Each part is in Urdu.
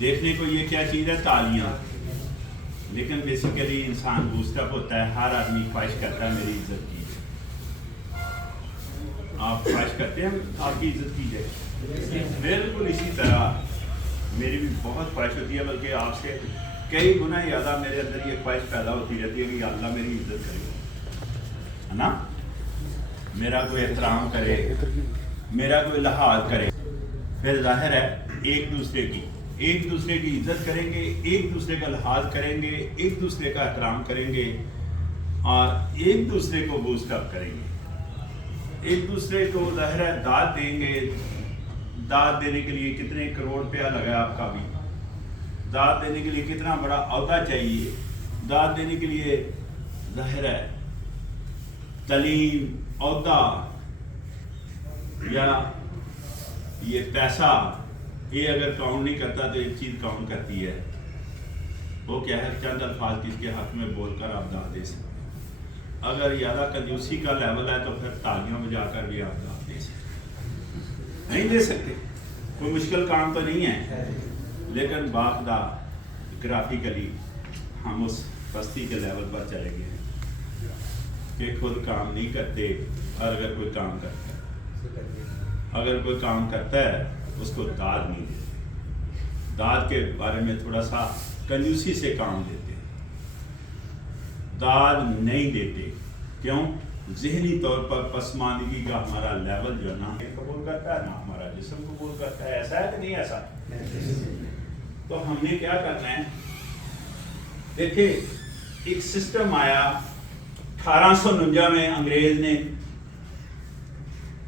دیکھنے کو یہ کیا چیز ہے؟ تالیاں. لیکن بیسیکلی انسان بوسٹ اپ ہوتا ہے. ہر آدمی خواہش کرتا ہے میری عزت کی جائے. آپ خواہش کرتے ہیں آپ کی عزت کی جائے؟ بالکل اسی طرح میری بھی بہت خواہش ہوتی ہے، بلکہ آپ سے کئی گنا زیادہ میرے اندر یہ خواہش پیدا ہوتی رہتی ہے کہ اللہ میری عزت کرے، ہے نا، میرا کوئی احترام کرے، میرا کوئی لحاظ کرے. پھر ظاہر ہے ایک دوسرے کی عزت کریں گے، ایک دوسرے کا لحاظ کریں گے، ایک دوسرے کا احترام کریں گے، اور ایک دوسرے کو بوسٹ اپ کریں گے. ایک دوسرے کو ظاہر ہے داد دیں گے. داد دینے کے لیے کتنے کروڑ روپیہ لگا آپ کا بھی، داد دینے کے لیے کتنا بڑا عہدہ چاہیے، داد دینے کے لیے ظاہر ہے تعلیم، عہدہ یا یہ پیسہ، یہ اگر کاؤنٹ نہیں کرتا تو ایک چیز کاؤنٹ کرتی ہے، وہ کیا ہے؟ چند الفاظ کس کے حق میں بول کر آپ داد دے سکتے. اگر زیادہ کنجوسی کا لیول ہے تو پھر تالیاں بجا کر بھی آپ داد دے سکتے، نہیں دے سکتے. کوئی مشکل کام تو نہیں ہے، لیکن باخدا گرافیکلی ہم اس بستی کے لیول پر چلے گئے ہیں کہ خود کام نہیں کرتے، اور اگر کوئی کام کرتا ہے اس کو داد نہیں دیتے. داد کے بارے میں تھوڑا سا کنجوسی سے کام دیتے ہیں، داد نہیں دیتے. کیوں؟ ذہنی طور پر پسماندگی کا ہمارا لیول جو ہے نا قبول کرتا ہے، نہ ہمارا جسم قبول کرتا ہے. ایسا ہے کہ نہیں ایسا؟ تو ہم نے کیا کرنا ہے؟ دیکھیں ایک سسٹم آیا 1849 میں، انگریز نے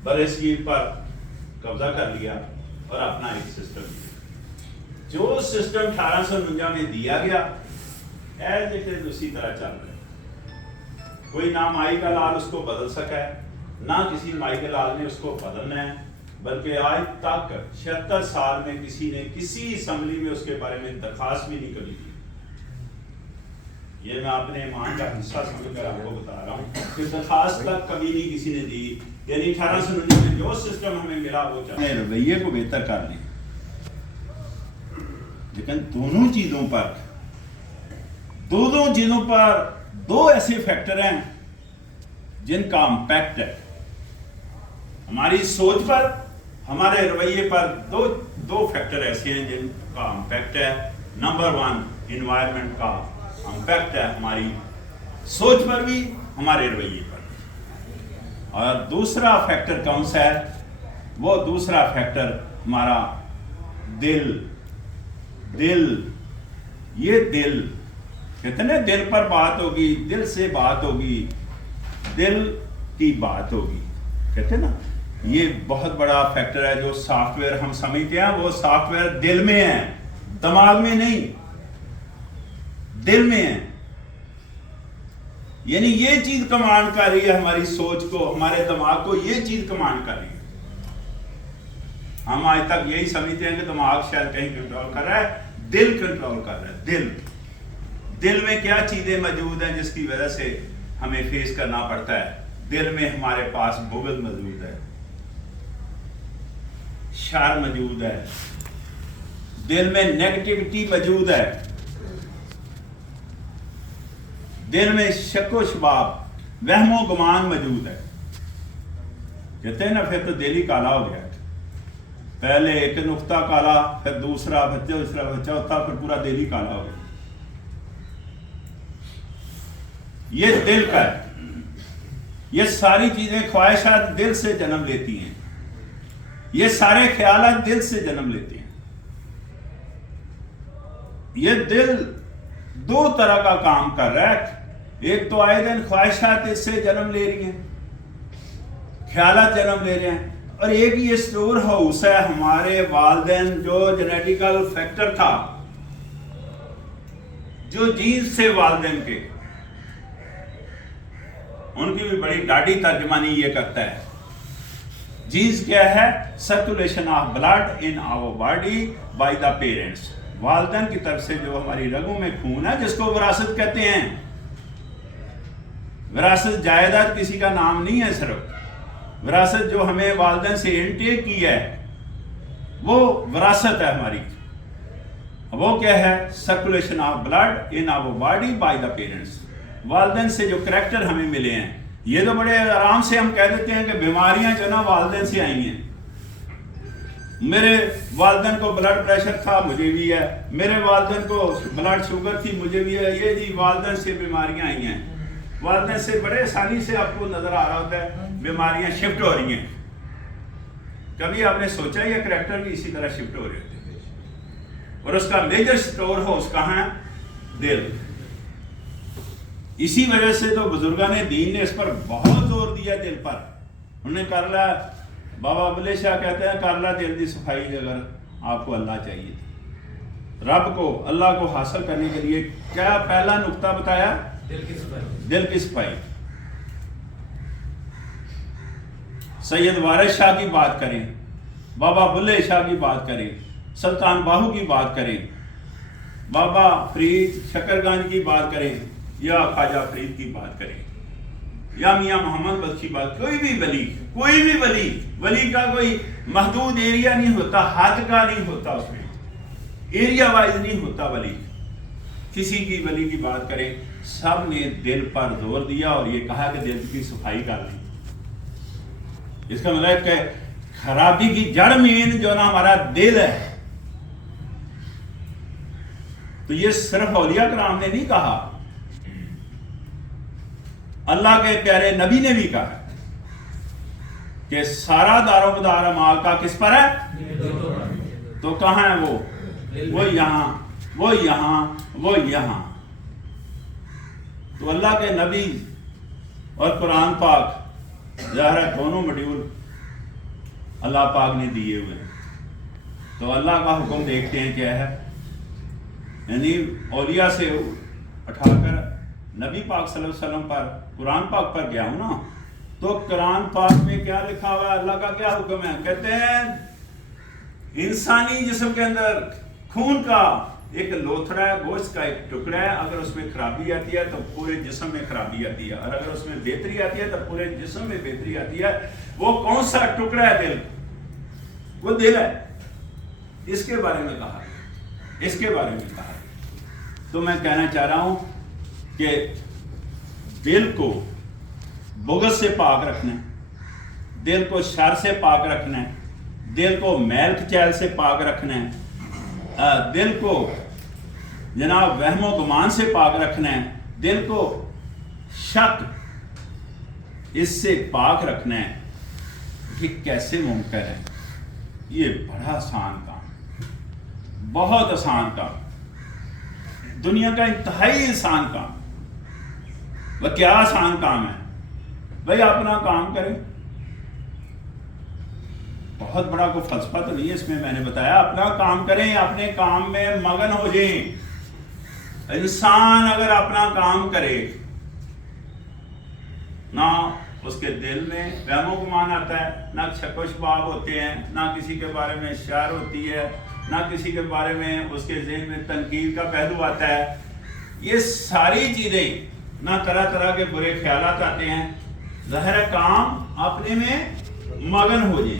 برصغیر پر قبضہ کر لیا اور اپنا ایک سسٹم دیا. جو سسٹم 1849 میں دیا گیا ایز اٹ از اسی طرح چل رہا ہے. کوئی نہ مائی کا لال اس کو بدل سکا ہے، نہ کسی مائی کے لال نے اس کو بدلنا ہے، بلکہ آج تک 76 سال میں کسی نے کسی اسمبلی میں اس کے بارے میں درخواست بھی نہیں کبھی دی. یہ میں اپنے ایمان کا حصہ سمجھ کر آپ کو بتا رہا ہوں کہ درخواست تک کبھی نہیں کسی نے دی. یعنی 1849 میں جو سسٹم ہمیں ملا وہ چاہتے ہیں رویے کو بہتر کر لیں. لیکن دونوں چیزوں پر دو ایسے فیکٹر ہیں جن کا امپیکٹ ہے ہماری سوچ پر، ہمارے رویے پر. دو فیکٹر ایسے ہیں جن کا امپیکٹ ہے. نمبر 1 انوائرمنٹ کا امپیکٹ ہے ہماری سوچ پر بھی، ہمارے رویے پر بھی. اور دوسرا فیکٹر کون سا ہے؟ وہ دوسرا فیکٹر ہمارا دل. یہ دل کہتے ہیں دل پر بات ہوگی، دل سے بات ہوگی، دل کی بات ہوگی. کہتے ہیں نا یہ بہت بڑا فیکٹر ہے. جو سافٹ ویئر ہم سمجھتے ہیں وہ سافٹ ویئر دل میں ہے، دماغ میں نہیں، دل میں ہے. یعنی یہ چیز کمانڈ کر رہی ہے ہماری سوچ کو، ہمارے دماغ کو یہ چیز کمانڈ کر رہی ہے. ہم آج تک یہی سمجھتے ہیں کہ دماغ شاید کہیں کنٹرول کر رہا ہے، دل کنٹرول کر رہا ہے. دل میں کیا چیزیں موجود ہیں جس کی وجہ سے ہمیں فیس کرنا پڑتا ہے؟ دل میں ہمارے پاس بغض موجود ہے، شر موجود ہے، دل میں نیگیٹیوٹی موجود ہے، دل میں شک و شباب، وہم و گمان موجود ہے. کہتے ہیں نا پھر تو دل ہی کالا ہو گیا. پہلے ایک نقطہ کالا، پھر دوسرا، پھر تیسرا، پھر چوتھا، پھر پورا دل ہی کالا ہو گیا. یہ دل کا ہے. یہ ساری چیزیں خواہشات دل سے جنم لیتی ہیں، یہ سارے خیالات دل سے جنم لیتے ہیں. یہ دل دو طرح کا کام کر رہا ہے. ایک تو آئے دن خواہشات اس سے جنم لے رہی ہیں، خیالات جنم لے رہے ہیں، اور ایک یہ اسٹور ہاؤس ہے ہمارے والدین جو جینیٹیکل فیکٹر تھا، جو جینز سے والدین کے، ان کی بھی بڑی ڈاڈی ترجمانی یہ کرتا ہے. جینز کیا ہے؟ Circulation of blood in our body by the parents. والدین کی طرف سے جو ہماری رگوں میں خون ہے، جس کو وراثت کہتے ہیں. وراثت جائیداد کسی کا نام نہیں ہے، صرف وراثت جو ہمیں والدین سے انٹیک کی ہے، وہ وراثت ہے ہماری. وہ کیا ہے؟ Circulation of blood in our body by the parents. والدین سے جو کریکٹر ہمیں ملے ہیں. یہ تو بڑے آرام سے ہم کہہ دیتے ہیں کہ بیماریاں جو نا والدین سے آئی ہیں. میرے والدین کو بلڈ پریشر تھا، مجھے بھی ہے. میرے والدین کو بلڈ شوگر تھی، مجھے بھی ہے. یہ جی والدین سے بیماریاں آئی ہیں. والدین سے بڑے آسانی سے آپ کو نظر آ رہا ہوتا ہے بیماریاں شفٹ ہو رہی ہیں. کبھی آپ نے سوچا یہ کریکٹر بھی اسی طرح شفٹ ہو رہے ہوتے ہیں؟ اور اس کا میجر اسٹور ہاؤس کہاں ہے؟ دل. اسی وجہ سے تو بزرگان دین نے اس پر بہت زور دیا دل پر. انہوں نے کر لا، بابا بلے شاہ کہتے ہیں کر لا دل کی صفائی. اگر آپ کو اللہ چاہیے، رب کو، اللہ کو حاصل کرنے کے لیے کیا پہلا نقطہ بتایا؟ دل کی صفائی. دل کی صفائی. سید وارث شاہ کی بات کریں، بابا بلے شاہ کی بات کریں، سلطان باہو کی بات کریں، بابا فرید شکر گنج کی بات کریں، یا خواجہ فرید کی بات کریں، یا میاں محمد بخشی بات. کوئی بھی ولی کا کوئی محدود ایریا نہیں ہوتا، حد کا نہیں ہوتا، اس میں ایریا وائز نہیں ہوتا. ولی کسی کی ولی کی بات کریں، سب نے دل پر زور دیا اور یہ کہا کہ دل کی صفائی کر لیں. اس کا مطلب کہ خرابی کی جڑ مین جو نا ہمارا دل ہے. تو یہ صرف اولیاء کرام نے نہیں کہا، اللہ کے پیارے نبی نے بھی کہا کہ سارا دار و مدار اعمال کا کس پر ہے؟ تو کہاں ہے وہ؟ وہ یہاں، وہ یہاں، وہ یہاں. تو اللہ کے نبی اور قرآن پاک ظاہر ہے دونوں ماڈیول اللہ پاک نے دیے ہوئے ہیں. تو اللہ کا حکم دیکھتے ہیں کیا ہے، یعنی اولیاء سے اٹھا کر نبی پاک صلی اللہ علیہ وسلم پر، قرآن پاک پر گیا ہوں نا. تو قرآن پاک میں کیا لکھا ہوا ہے؟ اللہ کا کیا حکم ہے؟ کہتے ہیں انسانی جسم کے اندر خون کا ایک لوتھڑا ہے، گوشت کا ایک ٹکڑا ہے. اگر اس میں خرابی آتی ہے تو پورے جسم میں خرابی آتی ہے، اور اگر اس میں بہتری آتی ہے تو پورے جسم میں بہتری آتی ہے. وہ کون سا ٹکڑا ہے؟ دل. وہ دل ہے. اس کے بارے میں کہا، اس کے بارے میں کہا. تو میں کہنا چاہ رہا ہوں کہ دل کو بغض سے پاک رکھنا ہے، دل کو شر سے پاک رکھنا ہے، دل کو میل کچیل سے پاک رکھنا ہے، دل کو جناب وہم و گمان سے پاک رکھنا ہے، دل کو شک اس سے پاک رکھنا ہے. یہ کیسے ممکن ہے؟ یہ بڑا آسان کام، بہت آسان کام، دنیا کا انتہائی آسان کام. وہ کیا آسان کام ہے بھائی؟ اپنا کام کریں. بہت بڑا کوئی فلسفہ تو نہیں ہے اس میں. میں نے بتایا اپنا کام کریں، اپنے کام میں مگن ہو جائیں. انسان اگر اپنا کام کرے، نہ اس کے دل میں وہم و گمان آتا ہے، نہ شک و شباب ہوتے ہیں، نہ کسی کے بارے میں شر ہوتی ہے، نہ کسی کے بارے میں اس کے ذہن میں تنقید کا پہلو آتا ہے. یہ ساری چیزیں، نہ طرح طرح کے برے خیالات آتے ہیں. ظاہر کام اپنے میں مگن ہو جائے.